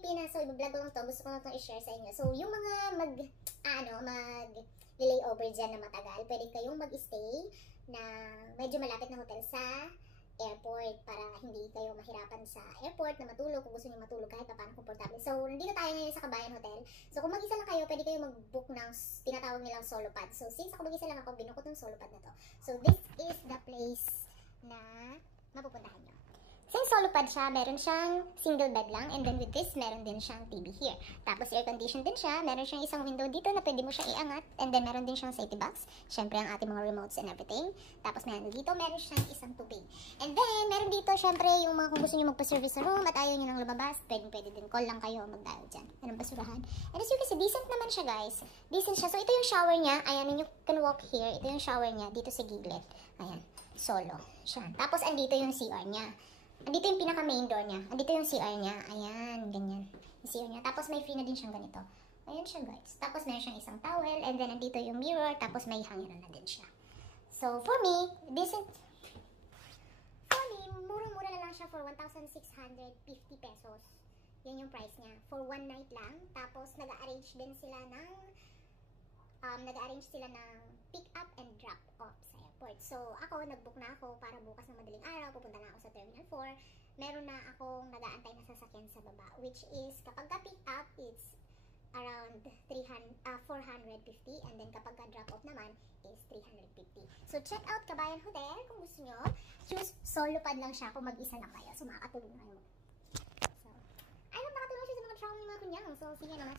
Pilipinas. So, i-vlog ko lang to. Gusto ko lang itong i-share sa inyo. So, yung mga mag-layover dyan na matagal, pwede kayong mag-stay na medyo malapit na hotel sa airport para hindi kayo mahirapan sa airport na matulog kung gusto niyo matulog kahit paano komportable. So, nandito tayo ngayon sa Kabayan Hotel. So, kung mag-isa lang kayo, pwede kayo mag-book ng tinatawag nilang solo pad. So, since ako mag-isa lang ako, binukot ng solo pad na to. So, this is the place na mapupuntahan nyo. Since solo pad siya, meron siyang single bed lang, and then with this, meron din siyang TV here. Tapos air condition din siya, meron siyang isang window dito na pwede mo siyang iangat, and then meron din siyang safety box, syempre ang ating mga remotes and everything. Tapos meron dito, meron siyang isang tubig. And then, meron dito, syempre, yung mga kung gusto nyo magpa-service sa room at ayaw nyo nang lumabas, pwede din, call lang kayo, mag-dial dyan. Anong basurahan. And as you can see, decent naman siya, guys. Decent siya. So, ito yung shower niya. Ayan, you can walk here. Ito yung shower niya, dito sa gilid. Ayan, solo. Siya. Tapos, andito yung CR niya. Andito yung pinaka-main door niya. Andito yung CR niya. Ayan, ganyan. Yung CR niya. Tapos may free na din siyang ganito. Ayan siya, guys. Tapos meron siyang isang towel. And then, andito yung mirror. Tapos may hangiran na din siya. So, for me, murang-mura na lang siya for 1,650 pesos. Yan yung price niya. For one night lang. Tapos, nag-arrange din sila ng pick up and drop off sa airport. So, ako, nag-book na ako para bukas ng madaling araw, pupunta na ako sa Terminal 4. Meron na akong nag-aantay na sasakyan sa baba, which is, kapag ka-pick up, it's around 450, and then kapag ka-drop off naman, is 350. So, check out Kabayan Hotel kung gusto nyo. Choose solo pad lang siya kung mag-isa lang kayo. So, makakatulong na kayo. So, ayun, makatulong siya sa mga travel ng mga kunyang. So, sige na, mas